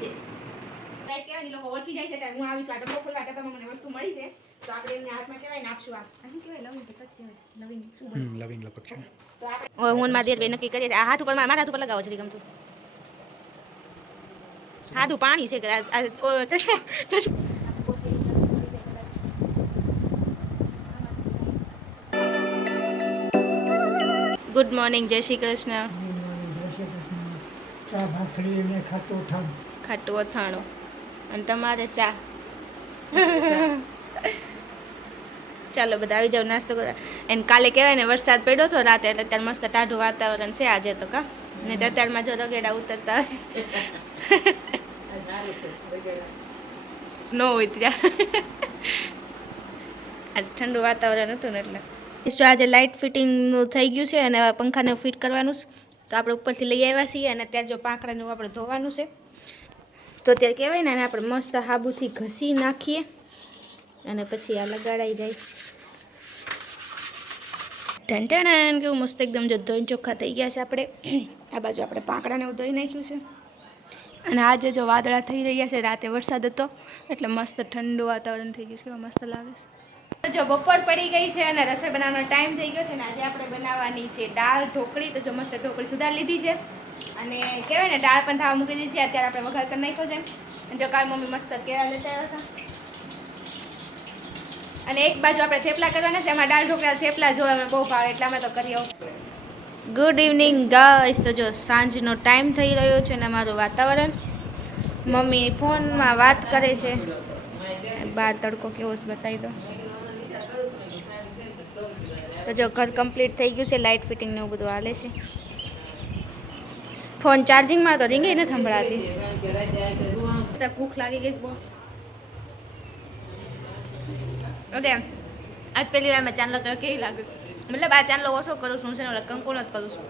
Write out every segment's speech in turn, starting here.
છે ગાઈસ કહેવાય લોકો ઓળખી જાય છે કે હું આવીશ આ ડબ્બો ખોલવા ડબ્બામાં મને વસ્તુ મળી છે તો આપણે એમને હાથમાં કહેવાય ને આપશું આ શું કહેવાય લવિંગ તો કહેવાય લવિંગ શું લવિંગ લપક છે તો આપણે હું મારા દેર બે નક્કી કરીએ છીએ આ હાથ ઉપર મારા હાથ ઉપર લગાવો જરી ગમતું હાથું પાણી છે કે ગુડ મોર્નિંગ જય શ્રી કૃષ્ણ ચા ભાખરી અને ખાટું અથાણું અને તમારે ચા ચાલો બધા આવી જાવ નાસ્તો કરવા એને કાલે કહેવાય ને વરસાદ પડ્યો હતો રાતે એટલે ત્યારે મસ્ત ટાઢું વાતાવરણ છે આજે તો કા ને અત્યારમાં જો રગેડા ઉતરતા નો હોય ત્યાં આજે ઠંડુ વાતાવરણ હતું ને એટલે જો આજે લાઇટ ફિટિંગનું થઈ ગયું છે અને પંખાને ફિટ કરવાનું છે તો આપણે ઉપરથી લઈ આવ્યા છીએ અને ત્યાં જો પાંખડાનું આપણે ધોવાનું છે તો ત્યારે કહેવાય ને આપણે મસ્ત હાબુથી ઘસી નાખીએ અને પછી આ લગાડાઈ જાય ઢંઢણ કેવું મસ્ત એકદમ જો ધોઈને ચોખ્ખા થઈ ગયા છે આપણે આ બાજુ આપણે પાંખડાને ધોઈ નાખ્યું છે અને આજે જો વાદળા થઈ રહ્યા છે રાતે વરસાદ હતો એટલે મસ્ત ઠંડુ વાતાવરણ થઈ ગયું છે કેવું મસ્ત લાગે છે જો બપોર પડી ગઈ છે અને રસોઈ બનાવવાનો ટાઈમ થઈ ગયો છે ને આજે આપણે બનાવવાની છે દાળ ઢોકળી તો જો મસ્ત ઢોકળી સુધારી લીધી છે અને કહેવાય ને દાળ પણ થાવા મૂકી દીધી છે અત્યારે આપણે વઘાર કરી નાખ્યો છે અને જો કાલ મમ્મી મસ્ત કેળા લેતા આવ્યા હતા અને એક બાજુ આપણે થેપલા કરવાના છે એમાં દાળ ઢોકળા થેપલા જો અમે બહુ ભાવે એટલે અમે તો કરી આવું ગુડ ઇવનિંગ ગાઈસ તો જો સાંજનો ટાઈમ થઈ રહ્યો છે ને અમારું વાતાવરણ મમ્મી ફોનમાં વાત કરે છે બહાર તડકો કેવો છે બતાવી દો તો જો ઘર કમ્પ્લીટ થઈ ગયું છે લાઇટ ફિટિંગ ને એવું બધું હાલે છે ફોન ચાર્જિંગમાં તો રીંગે નથી સંભળાતી ભૂખ લાગી ગઈ છે બહુ ઓકે આજ પહેલી વાર મેં ચાંદલો કર્યો કેવી લાગે છે મતલબ આ ચાંદલો ઓછો કરું છું છે કંકુ નથી કરું છું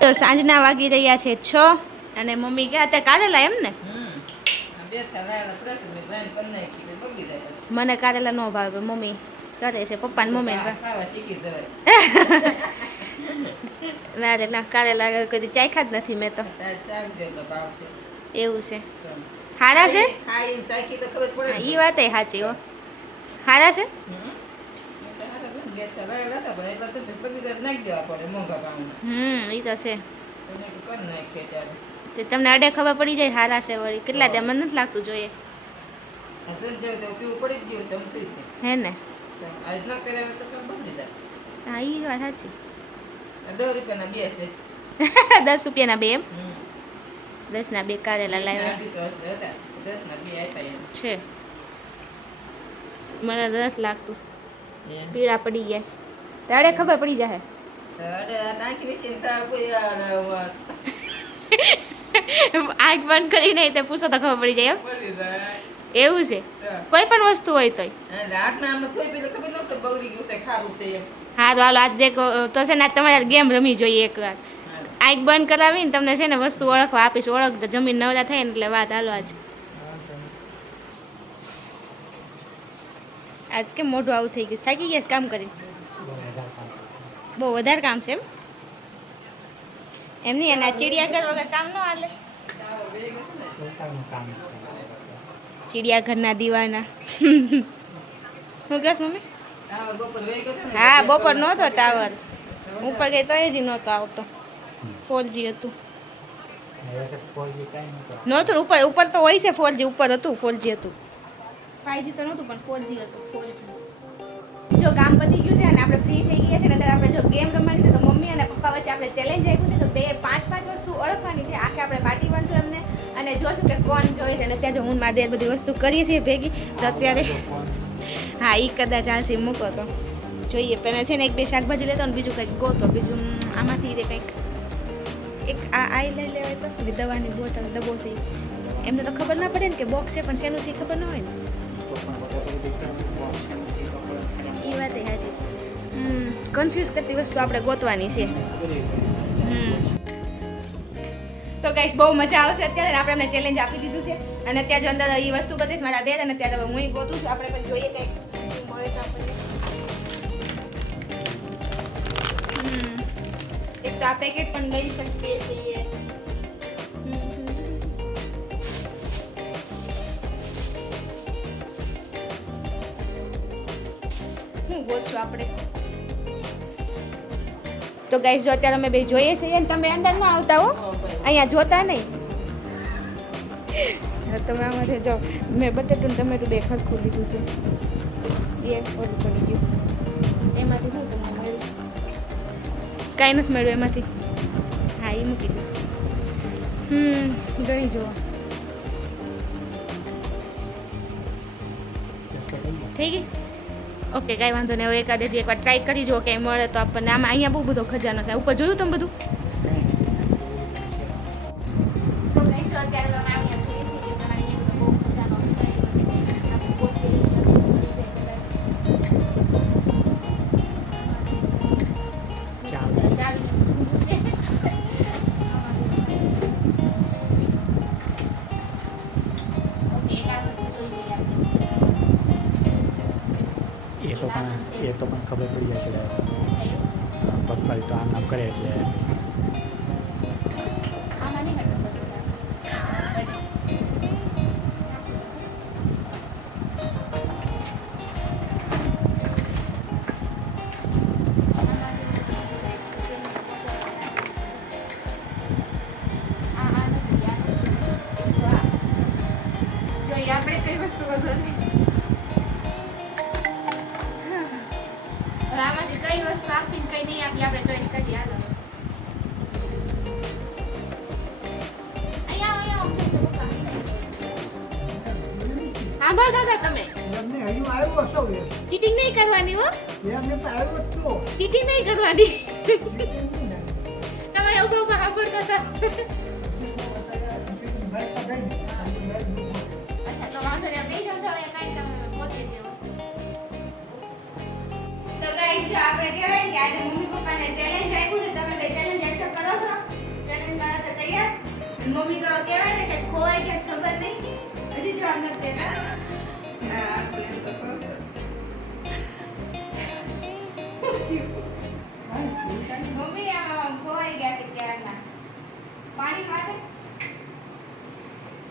તો સાંજના વાગી રહ્યા છે 6 અને મમ્મી કે અત્યારે કારેલા એમ ને મને કારેલા ન ભાવે મમ્મી કરે છે પપ્પાને મમ્મી ના કારેલા કદી ચાખ્યા જ નથી મેં તો એવું છે હારા છે એ વાત સાચી હો હારા છે એ તો છે તમને અડે ખબર પડી જાય હારા છે વળી કેટલા ત્યાં મને નથી લાગતું જોઈએ હે ને હા એ વાત સાચી 10 રૂપિયાના બે એમ 10 ના બે કારેલા લાવ્યા છે મને નથી લાગતું પીળા પડી ગયા છે તારે ખબર પડી જાય આંખ બંધ કરી નહીં તે પૂછો તો ખબર પડી જાય એવું છે કોઈ પણ વસ્તુ હોય તોય હા તો હાલો આજે તો છે ને તમારે ગેમ રમી જોઈએ એકવાર આંખ બંધ કરાવીને તમને છે ને વસ્તુ ઓળખવા આપીશ ઓળખ જમીન નવરા થાય ને એટલે વાત હાલો આજ કેમ મોઢું આવું થઈ ગયું થાકી ગયા કામ કરી બહુ વધારે કામ છે એમ નહીં અને ચિડિયાઘર વગર કામ ન હાલે ચિડિયાઘરના દીવાના શું કહેશ મમ્મી હા બપોર નહોતો ટાવર ઉપર ગઈ તો એ જ નહોતો આવતો 4G હતું નહોતું ઉપર તો હોય છે 4G ઉપર હતું 4G હતું 5G તો નહોતું પણ 4G હતું 4G જો કામ પતી ગયું છે અને આપણે ફ્રી થઈ ગયા છે ને ત્યારે આપણે જો ગેમ રમવાની છે તો મમ્મી અને પપ્પા વચ્ચે આપણે ચેલેન્જ આપ્યું છે તો 5 વસ્તુ ઓળખવાની છે આખે આપણે પાર્ટી વાંચશું એમને અને જોશું કે કોણ જોઈએ છે અને ત્યાં જો હું મારી બધી વસ્તુ કરીએ છીએ ભેગી તો અત્યારે હા એ કદાચ ચાલશે મૂકો તો જોઈએ પહેલાં છે ને એક બે શાકભાજી લેતો ને બીજું કંઈક ગોતો બીજું આમાંથી કંઈક એક આ લઈ લેવાય તો દવાની બોટલ ડબ્બો છે એમને તો ખબર ના પડે ને કે બોક્સ છે પણ શેનું છે ખબર ના હોય ને એ વાત એ હાજી કન્ફ્યુઝ કરતી વસ્તુ આપણે ગોતવાની છે તો ગાઈસ બહુ મજા આવશે અત્યારે આપણે એમને ચેલેન્જ આપી દીધું છે અને અત્યારે જો અંદર એ વસ્તુ બતાવીશ મારા દેર અને અત્યારે હું ગોતું છું આપણે પણ જોઈએ કંઈક મળે છે આપણને એક આ પેકેટ પણ લઈ શકીએ છીએ. હું ગોતશું આપણે. તો ગાઈસ જો અત્યારે અમે બે જોઈએ છીએ ને તમે અંદર ના આવતા હો, અહીંયા જોતા નહીં. તમે આમાંથી જો મેં બટેટું ને ટમેટું બે ખરખું લીધું છે. એ ઓલું પડી ગયું. એમાંથી શું તમને મળ્યું? કાંઈ નથી મળ્યું એમાંથી. હા એ મૂકી દઉં. ગણી જુઓ. થઈ ગઈ? ઓકે કાંઈ વાંધો નહીં. હવે એકાદ હજી એકવાર ટ્રાય કરી જુઓ કંઈ મળે તો આપણને. આમાં અહીંયા બહુ બધો ખજાનો છે. ઉપર જોયું તમે બધું? તો ગાઈસ અત્યારે અમે અહીંયા જોઈએ છીએ કે તમારે અહીંયા બધો બહુ ખજાનો છે. આપણે પોતે એ તો પણ ખબર પડી જાય છે પપ્પા તો આમ નામ કરે એટલે આપણે કઈ વસ્તુ વધુ આમાંથી કઈ વસ્તુ આપી કઈ નહીં આપી આપણે ચોઈસ કરીએ. હાલો અહીંયા હા બસ દાદા તમે ચીટિંગ નહીં કરવાની હો. ચીટિંગ નહીં કરવાની. તમે ઉભા ઉભા સાંભળતા હતા. અચ્છા તો વાંધો નહીં નહીં સમજાવે કાંઈ તમે પોતે છે વસ્તુ. તો ગાઈસ જો આપણે કહેવાય કે આજે મમ્મી પપ્પાને ચેલેન્જ આપ્યું છે. તમે બે ચેલેન્જ એક્સેપ્ટ કરો છો? ચેલેન્જ માટે તૈયાર? મમ્મી તો કહેવાય ને કે ખોવાઈ ગયા ખબર નહીં. હજી જવાબ નથી દેતા. મમ્મી આમ ખોવાઈ ગયા છે ક્યારના. પાણી માટે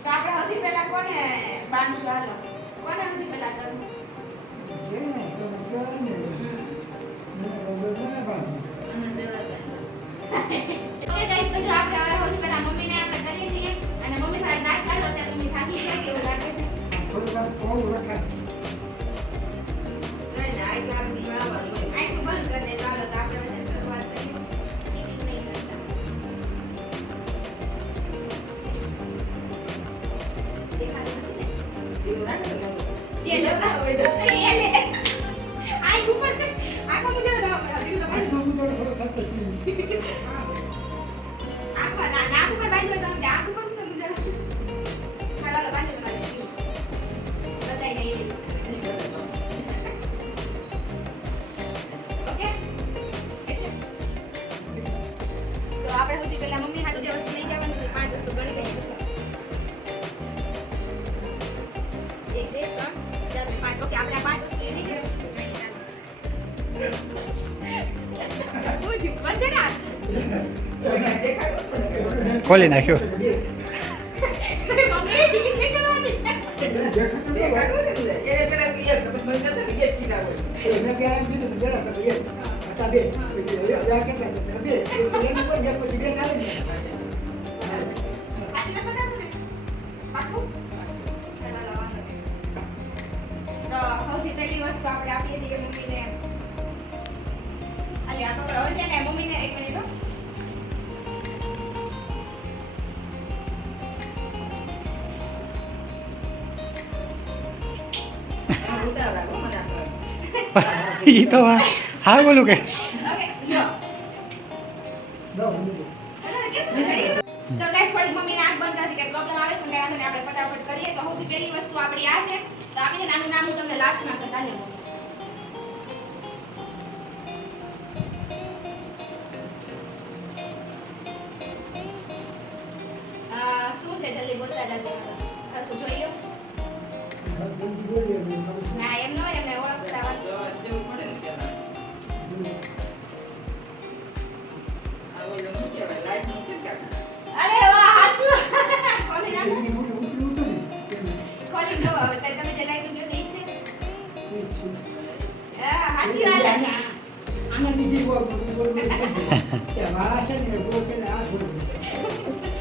તો આપણે સૌથી પહેલા કોને બાંધશું? હાલો કોને સૌથી પહેલા કરવું છે? ઓકે ગાઈસ તો જો આપણે હવે સૌથી પહેલા મમ્મીને આપણે કરીએ છીએ અને મમ્મી થોડા દાંત કાઢો ત્યારે મમ્મી થાકી ગયા છે એવું લાગે છે. આટલું બંધ કરી દેજો. હાલો તો આપણે પછી શરૂઆત કરીએ. ચીટિંગ નહીં કરતા. દેખાતું નથી ને? ये लगा बेटा ये ले आई ऊपर से आंखों मुझे रहा अभी तो आंख ना नाक ऊपर बांध लो तुम आंख ऊपर से मुझे खड़ा लो बांध लो बताइए नहीं ओके कैसे तो આપણે સૌથી પહેલા મમ્મી હાટુ જે વસ્તુ લઈ જવાનું છે 5 વસ્તુ ગણી લઈએ 1 2 3 4 5 ઓકે આપણે 5 વસ્તુ લઈ જઈએ ખોલી નાખ્યો સૌથી પહેલી વસ્તુ આપણે આપીએ છીએ મમ્મીને અલી આ તો હવે છે ને મમ્મીને 1 મિનિટ ઈ તો હા બોલું કે તો ગાઈસ થોડી મમ્મીને આંખ બંધ કરી કે પ્રોબ્લેમ આવે છે ને આપણે ફટાફટ કરીએ તો સૌથી પહેલી વસ્તુ આપણી આ છે તો આપણે નાનું નામ હું તમને લાસ્ટમાં તો ચાલે શું છે જલ્દી બોલતા જાજો હરખું જોઈ લો ના એમ ન હોય એમને ઓળખતા હોય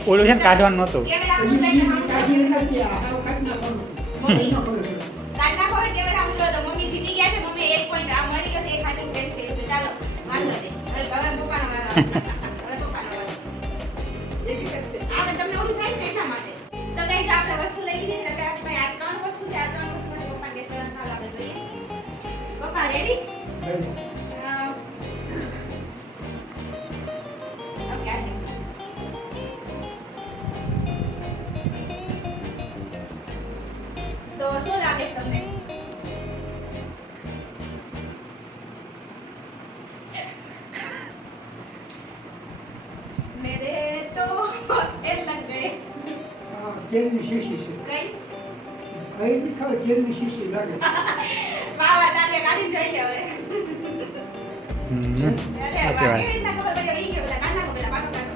ઓલું છે ને કાઢવાનું નહોતું. કેમેરા આમ લઈને આમ કાઢી નાખો એટલે કેમેરા આમ લો તો મમ્મી જીતી ગયા છે. મમ્મી 1 પોઈન્ટ આ મળી ગયો છે. એક ખાતું ટેસ્ટ કર્યું છે. ચાલો વાંધો નહીં. હવે પપ્પાનો વારો આવશે. હવે પપ્પાનો વારો. આ તમને ઓલું થાય છે એના માટે. તો ગાઈસ આપણે વસ્તુ લઈ લીધી છે. અત્યારે આપણી પાસે આ 3 વસ્તુ છે. આ 3 વસ્તુ માટે પપ્પાને ગેસ કરવાનું થાળ આપણે જોઈએ. પપ્પા રેડી? ઓકે આ લો. તો શું લાગે છે તમને? મેરે તો એ લગ ગયે તેલની શીશી છે. કઈ કઈ બી ખાવ તેલની શીશી લાગે. બાવા તાલે કાઢી જોઈ લે હવે. અરે સાચી વાહ, વાત. કેવી રીતના ખબર પડી? હવે ઈ ગયો બધા કાઢ નાખો પેલા પાટો કાઢો.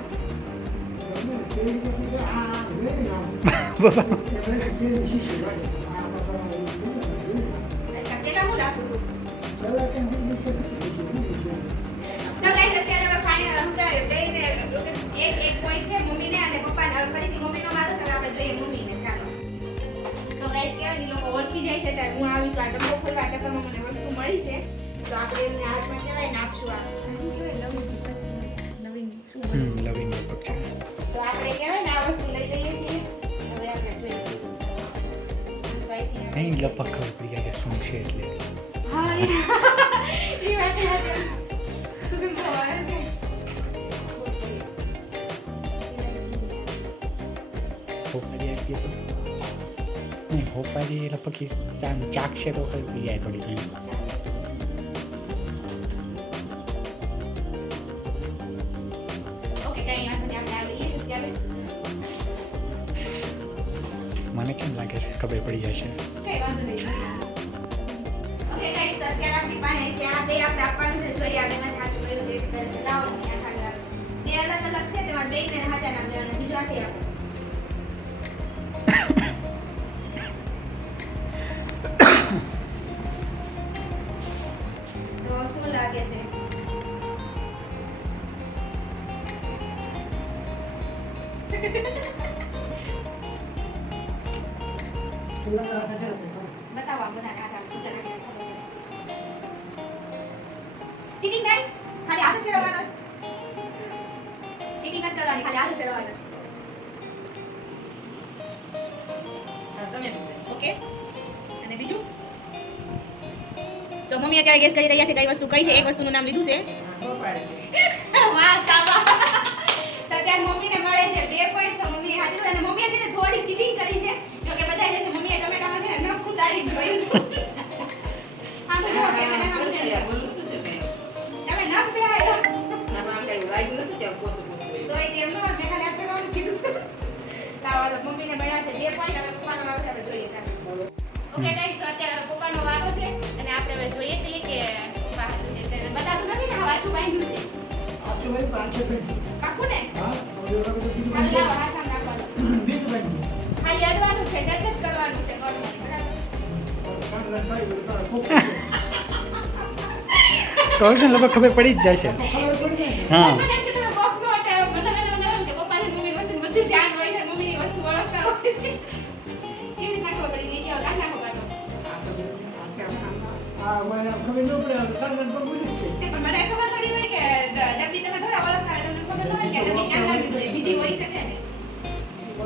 તમે તેલ પછી આ લે ના. તેલની શીશી લાગે. આ બતાવો. અચ્છા પેલા હું લાગતું હતું. પેલા કેમ હતું? તો ગાઈસ અત્યારે હવે ફાઇનલ હું કહે જઈને એક પોઈન્ટ છે મમ્મીને અને પપ્પાને. હવે ફરીથી મમ્મીનો વારો છે. હવે આપણે જોઈએ મમ્મીને. ચાલો તો ગાઈસ કેવાય ને ઈ લોકો ઓળખી જાય છે એટલે હું આવીશ આ ડબ્બો ખોલવા ડબ્બામાં મને વસ્તુ મળી છે તો આપણે એમને હાથમાં કહેવાય ને આપશું આ શું કહેવાય લવિંગ શું બને? લવિંગ લગભગ છે. તો આપણે કહેવાય ને આ વસ્તુ લઈ લઈએ છીએ. હવે આપણે જોઈએ નહીં લગભગ ખબર પડી જાય કે શું છે એટલે. હા એ વાત છે સુગંધ આવે છે. હોપારી આપીએ તો નહીં હોપારી લગભગ ચાખશે તો ખબર પડી જાય થોડી ઘણી. ઓકે કઈ વાંધો નહીં આપણે આ લઈએ છીએ ત્યારે મને કેમ લાગે છે ખબર પડી જશે. કઈ વાંધો નહીં. ઓકે ગાઈસ અત્યારે આપણી પાસે છે આ બે આપણે આપવાનું છે. જોઈએ આ બેમાં સાચું કયું ગેસ કરે છે. લાવો મને આ ખાલી આપો. બે અલગ અલગ છે તેમાં બેને સાચા નામ લેવાના બીજું આથી આપો. તો શું લાગે છે? બતાવો આ બધા કાકા ચીટિંગ નહીં ખાલી હાથ ફેરવવાનો છે. ચીટિંગ નથી કરવાની ખાલી હાથ ફેરવવાનો છે. ઓકે અને બીજું તો મમ્મી અત્યારે ગેસ કરી રહ્યા છે કઈ વસ્તુ કઈ છે. એક વસ્તુનું નામ લીધું છે. વાહ શાબાશ. તો અત્યારે મમ્મીને મળે છે 2 પોઈન્ટ. તો મમ્મીએ હાજર અને મમ્મીએ છે ને થોડી ચીટિંગ કરી છે. જો કે બધા જે છે મમ્મીએ ટમેટામાં છે ને નખ કુદાડી જોયું છે. આમ જો કે મને આમ છે તમે નખ બેહાડ્યો તો એ કેમ નો મેં ખાલી હાથ લગાવવાનું કીધું. લાવો મમ્મીને મળ્યા છે 2 પોઈન્ટ. હવે પપ્પાનો વારો છે. હવે જોઈએ ચાલો. ઓકે ગાઈસ તો અત્યારે પપ્પાનો વારો છે અને આપણે હવે જોઈએ છીએ કે પપ્પા હાચું કે છે. બતાતું નથી ને આ વાચું બાંધ્યું છે. આજો ભાઈ પાંચે પેન્ટ. પાક્કું ને? હા તો એ લોકો બીજું હાલ બાંધી લાવો હાથ આમ નાખવાનો. બીજું બાંધી. ખાલી અડવાનું છે ટચ જ કરવાનું છે નોર્મલી બરાબર. કાંડા ખાઈ ગયો તારા કોક. તો છે ને લગભગ ખબર પડી જ જશે. ખબર પડી જાય ને. હા મને એમ કે તમે બોક્સનો એટલે મતલબ એમ કે પપ્પા છે મમ્મીની વસ્તુ બધું ધ્યાન હોય છે મમ્મીની વસ્તુ ઓળખતા હોય છે. કેવી રીતના ખબર પડી ગઈ કે ગાંઠ નાખો કાઢો. આ મને ખબર ન પડે કાંડા પર બોલી છે. તે પણ મને ખબર પડી હોય કે ડબ્બી તમે થોડા ઓળખતા હોય તમને ખબર ન હોય કે ડબ્બી ચાલ નાખી દો બીજી હોઈ શકે ને.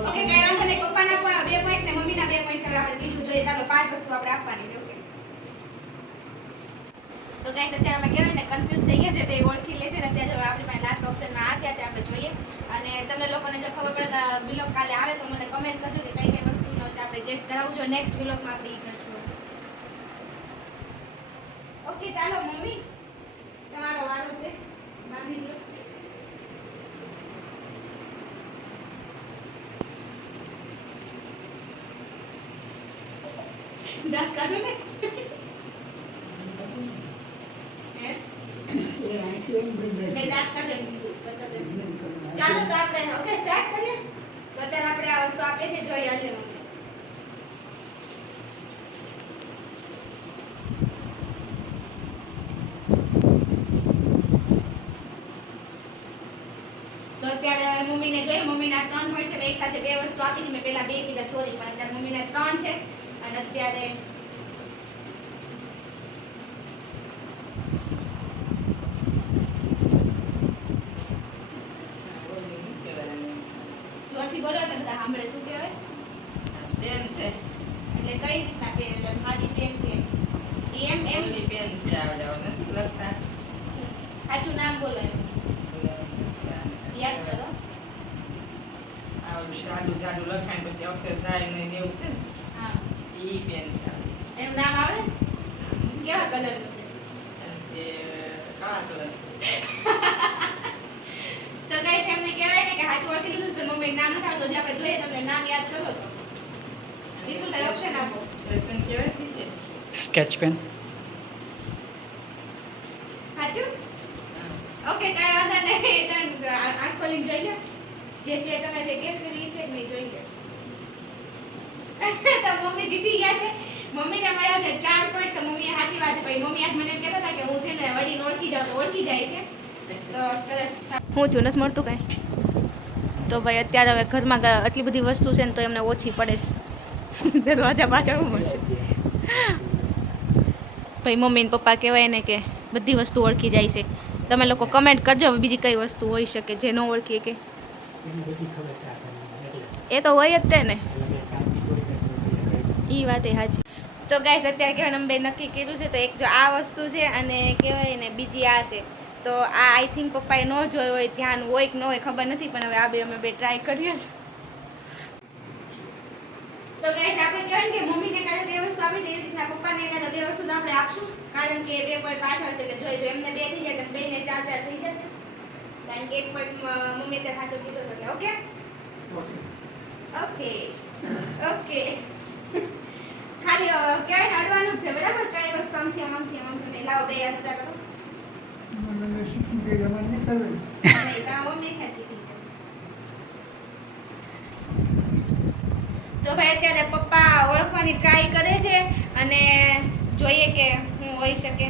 ઓકે કઈ વાંધો નહીં. પપ્પાના 2 પોઈન્ટ ને મમ્મીના 2 પોઈન્ટ હવે આપણે ત્રીજું જોઈએ. ચાલો 5 વસ્તુ આપણે આપવાની છે. ઓકે તો ગાઈસ અત્યારે અમે કહેવાય ને કન્ફ્યુઝ થઈ ગયા છે. બે ઓળખી લે છે ને અત્યારે જો આપણી પાસે લાસ્ટ ઓપ્શનમાં આ છે તે આપણે જોઈએ. અને તમને લોકોને જો ખબર પડે તો વિલોગ કાલે આવે તો મને કમેન્ટ કરજો કે કઈ કઈ વસ્તુનો આપણે ગેસ કરાવજો. નેક્સ્ટ વિલોગમાં આપણે ઈ કરશું. ઓકે ચાલો મમ્મી તમારો વારો છે. બાંધી લો. દાંત કાઢો ને. હે? એ આંખી એમ બંધ મેં દાંત કાઢો એમ કીધું. બતાવો એમ. ચાલો તો આપણે ઓકે સ્ટાર્ટ કરીએ. તો અત્યારે આપણે આ વસ્તુ આપે છે જોઈ આલે મમ્મી. 3 પોઈન્ટ છે. મેં એક સાથે 2 વસ્તુ આપી હતી. મેં પહેલા 2 કીધા, સોરી, પણ અત્યારે મમ્મીને 3 છે. અને અત્યારે જોરથી બોલો એટલે બધા સાંભળે. શું કહેવાય? પેન છે એટલે કઈ રીતના પેન? એટલે હાજી પેન કે એમ એમ ઓલી પેન છે આવડે નથી લખતા સાચું નામ બોલો એમ. યાદ કરો. આવડું જાડું જાડું લખાય પછી અક્ષર જાય નહીં એવું છે ને હા, ઈ પેન છે એનું નામ આવડે છે? કેવા કલરનું છે? પેન છે કાળા કલર તો ગાઈસ એમને કહેવાય ને કે સાચું ઓળખી લીધું પણ મમ્મી નામ નથી આવડતું. જે આપણે જોઈએ તમને નામ યાદ કરો તો વિપુલભાઈ ઓપ્શન આપો. પેન કેવાય છે સ્કેચ પેન. સાચું? હા. ઓકે, કાંઈ વાંધો નહીં. ડન. આંખ ખોલીને જોઈ લો. જે છે તમે જે ગેસ કરી છે કે નહીં જોઈ લો. તો મમ્મી જીતી ગયા છે. મમ્મીને મળ્યા છે 4 પોઈન્ટ. તો મમ્મીએ સાચી વાત છે. ભાઈ મમ્મી આજ મને એમ કહેતા હતા કે હું છે ને વડીને ઓળખી જાઉં તો ઓળખી જાય છે. તો સરસ. હું થયું નથી મળતું કાંઈ. તો ભાઈ અત્યારે હવે ઘરમાં આટલી બધી વસ્તુ છે ને તો એમને ઓછી પડે છે. દરવાજા પાછળ મળશે. ભાઈ મમ્મી ને પપ્પા કહેવાય ને કે બધી વસ્તુ ઓળખી જાય છે. તમે લોકો કમેન્ટ કરજો હવે બીજી કઈ વસ્તુ હોઈ શકે જે ન ઓળખીએ કે. એની બધી ખબર છે આપણને એટલે એ તો હોય જ તે ને. એટલે મેં કામ બીજું એ વાત એ સાચી. તો ગાઈસ અત્યારે કહેવાય અમે બે નક્કી કર્યું છે. તો એક જો આ વસ્તુ છે અને કહેવાય ને બીજી આ છે. તો આ આઈ થિંક પપ્પાએ ન જોયું હોય, ધ્યાન હોય કે ન હોય ખબર નથી, પણ હવે આ બે અમે બે ટ્રાય કરીએ છીએ. તો ગાઈસ આપણે કહેવાય ને કે મમ્મીને કાલે 2 વસ્તુ આપી છે એવી રીતના પપ્પાને એકાદ 2 વસ્તુ તો આપણે આપશું. કારણ કે 2 પોઈન્ટ પાછળ છે એટલે જોઈએ તો એમને 2 થઈ જાય એટલે 2 ને 4 થઈ જશે. કારણ કે 1 પોઈન્ટ મમ્મીએ ત્યાં સાચો કીધો હતો એટલે ઓકે ઓકે ઓકે. ખાલી કહેવાય ને અડવાનું જ છે બરાબર. કઈ વસ્તુ આમથી નહીં. લાવો 2 યાદ હતા કરો. મને શીખી ગઈ મને નહીં કરવી. નહીં તો મમ્મી ખેંચી ઠીક છે. તો ભાઈ અત્યારે પપ્પા ઓળખવાની ટ્રાય કરે છે અને જોઈએ કે શું હોઈ શકે.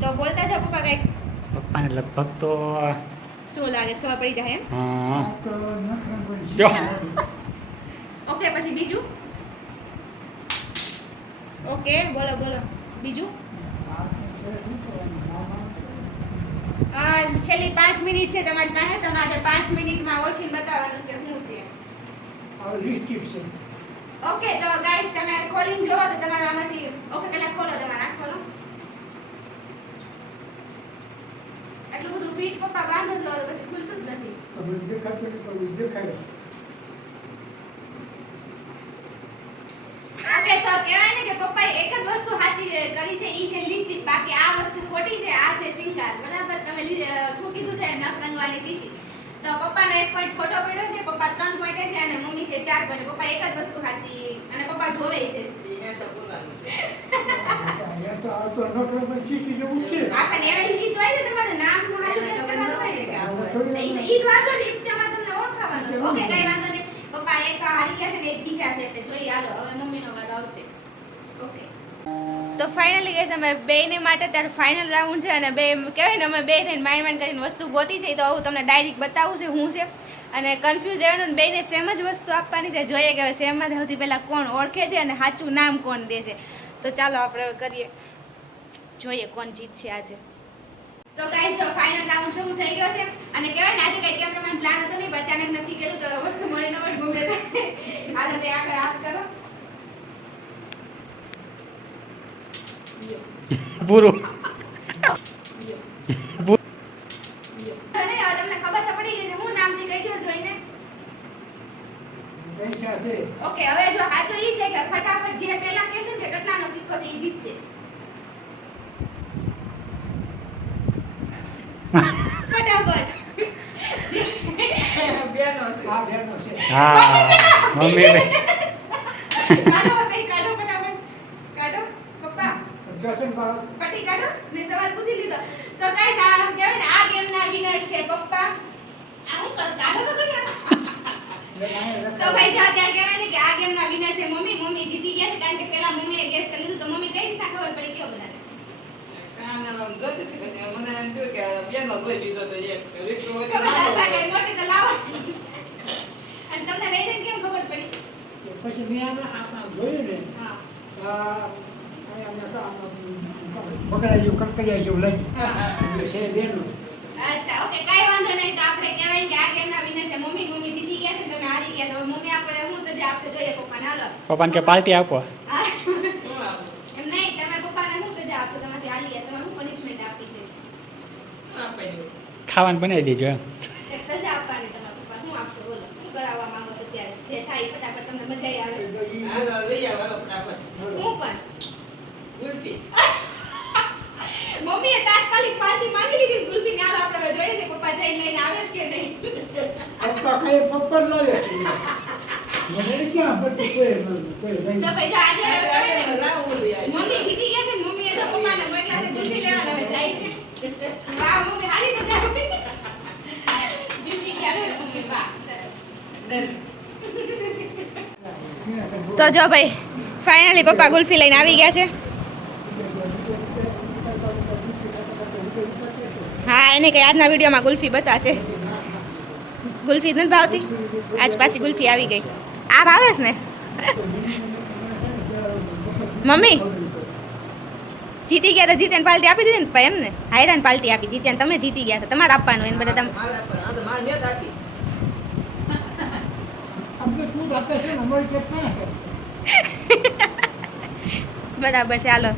તો બોલતા જાઓ પપ્પા કંઈક. પપ્પાને લગભગ તો શું લાગે છે? ખબર પડી જાય એમ? હા આ તો નખરા કોઈ જો. શીખી ઓકે, પછી બીજું. ઓકે, બોલો બોલો બીજું. આ તો છે શું કરવાનું? મામા છેલ્લી 5 મિનિટ છે તમારી પાસે. તમારે 5 મિનિટમાં ઓળખીને બતાવવાનું છે કે શું છે. આ લિસ્ટિક છે. ઓકે, તો ગાઈસ તમે ખોલીને જોવો તો તમારે આમાંથી ઓકે પહેલા ખોલો, તમારે આંખ ખોલો. એટલું બધું ફીટ પપ્પા બાંધો છો તો પછી ખુલતું જ નથી. આ બધું દેખાતું નહીં પણ દેખાય. ઓકે, તો કહેવાય ને કે પપ્પાએ એક જ વસ્તુ સાચી કરી છે ઈ છે લિપસ્ટિક. બાકી આ વસ્તુ ખોટી છે. આ છે શિંગાર. બરાબર. તમે શું કીધું છે? નખ રંગવાની શીશી. તો પપ્પાનો 1 પોઈન્ટ ખોટો પડ્યો છે. પપ્પા 3 પોઈન્ટ છે અને મમ્મી છે 4 પોઈન્ટ. પપ્પા એક જ વસ્તુ સાચી અને પપ્પા જોવે છે. એ તો પોતાનું છે અહીંયા તો આ તો નખરા કોઈ શીખી જેવું છે. આપણને એવી ઈ તો હોય ને તમારે નામ હું હાચું ગેસ કરવાનું હોય ને કે આવું હોય. ઈ જ વાંધો નહીં. તમારે તમને ઓળખાવાનું છે. ઓકે, કઈ વાંધો નહીં. પપ્પા એક હારી ગયા છે ને એક જીત્યા છે એટલે જોઈએ. હાલો હવે મમ્મીનો વારો આવશે. ઓકે, તો ફાઇનલી ગેસ અમે બેને માટે ત્યારે ફાઇનલ રાઉન્ડ છે અને બે કહેવાય ને અમે બે થઈને માઇન્ડ કરીને વસ્તુ ગોતી છે. તો હું તમને ડાયરેક્ટ બતાવું છે શું છે અને કન્ફ્યુઝ રહેવાનું ને બેને સેમ જ વસ્તુ આપવાની છે. જોઈએ કે હવે સેમમાં સૌથી પહેલાં કોણ ઓળખે છે અને સાચું નામ કોણ દે છે. તો ચાલો આપણે હવે કરીએ, જોઈએ કોણ જીતશે આજે. તો ગાઈસ જો ફાઇનલ રાઉન્ડ શરૂ થઈ ગયો છે અને કહેવાય ને આજે કઈ કેમ મને પ્લાન હતો નહીં, અચાનક નક્કી કર્યું તો વસ્તુ મળી ન હોય ગમે તે. હાલો બે આગળ હાથ કરો. પૂરું. અરે હવે તમને ખબર તો પડી ગઈ છે શું નામ છે, કહી દો જોઈને. પૈસા છે. ઓકે, હવે જો સાચું ઈ છે કે ફટાફટ જે પહેલા કહેશે ને કે કેટલાનો સિક્કો છે ઈ જીતશે. ફટાફટ. બેનો છે આ બેનો છે. હા મમ્મી બે કાઢો ભાઈ, કાઢો ફટાફટ. કાઢો પપ્પા, દર્શન બાદ પટ્ટી કાઢો. મેં સવાલ પૂછી લીધો. તો ગાઈસ આ કહેવાય ને આ ગેમના વિનર છે પપ્પા. આ હું કર કાઢો તો ખરી. તો ભાઈ જો અત્યારે કહેવાય ને કે આ ગેમના વિનર છે મમ્મી. મમ્મી જીતી ગયા છે કારણ કે પહેલા મમ્મીએ ગેસ કરી લીધું. તો મમ્મી કઈ રીતના ખબર પડી કયો બધાને? કાનામાં જોતી હતી પછી મને એમ થયું કે બેનો કોઈ લીધો તો એક રીતો ખબર દાળ ભાગી મોટી તો લાવો. બધા રહી રહીને કેમ ખબર પડી? પછી મેં આમાં જોયું ને હા. બગડા જેવું કંકરિયા જેવું લઈ છે બેનું અચ્છા, ઓકે, કાંઈ વાંધો નહીં. તો આપણે કહેવાય કે આ ગેમના વિનર છે મમ્મી. મમ્મી જીતી ગયા છે ને તમે હારી ગયા. તો હવે મમ્મી આપણે શું સજા આપશે જોઈએ પપ્પાને. હાલો. પપ્પાને કે પાર્ટી આપો. હા. શું આપું? એમ નહીં, તમે પપ્પાને શું સજા આપો? તમારી હારી ગયા. તમે શું પનિશમેન્ટ આપી છે? આપી દઉં. ખાવાનું બનાવી દેજો એમ. એક સજા આપવાની તમારા પપ્પા. શું આપશો બોલો? શું કરાવવા માંગો છો અત્યારે? જે થાય એ ફટાફટ તમને મજા આવે. હાલો, લઈ આવો, હાલો, ફટાફટ. હું પણ. ગુલ્ફી. મમ્મીએ તાત્કાલિક પાર્ટી માંગી લીધી છે ગુલ્ફીની. હાલો આપણે હવે જોઈએ છે પપ્પા જઈને લઈને આવે છે કે નહીં. પપ્પા કઈ પપ્પા લાવે છે મને ક્યાં બધું કોઈ તો ભાઈ જો આજે હવે કરે ને, લાવો, ઓલું યાર. મમ્મી જીતી ગયા છે ને મમ્મીએ તો પપ્પાને મોકલા છે ગુલ્ફી લેવા. હવે જાય છે. વાહ મમ્મી હારી સજા આપી. જીતી ગયા છે મમ્મી. વાહ સરસ. ડન. તો જો ભાઈ ફાઇનલી પપ્પા ગુલ્ફી લઈને આવી ગયા છે. હા, એને કઈ આજના વિડીયોમાં ગુલ્ફી બતાશે. ગુલ્ફી નથી ભાવતી? આજ પાછી ગુલ્ફી આવી ગઈ. આ ભાવે છે ને મમ્મી? જીતી ગયા તો જીત્યાને પાર્ટી આપી દીધી ને ભાઈ એમને? હાયરાને પાર્ટી આપી. જીત્યાને તમે જીતી ગયા તો તમારે આપવાનું એને બધા તમે. મારે આપવાનું. આ તો મારે નથી આપી. અમને તું આપે છે ને અમારી કે ક્યાં છે બરાબર છે. હાલો,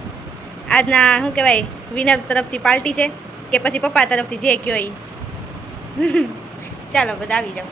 આજના શું કહેવાય વિનર તરફથી પાર્ટી છે કે પછી પપ્પા તરફથી જે કયો એ? ચાલો બધા આવી જાઓ.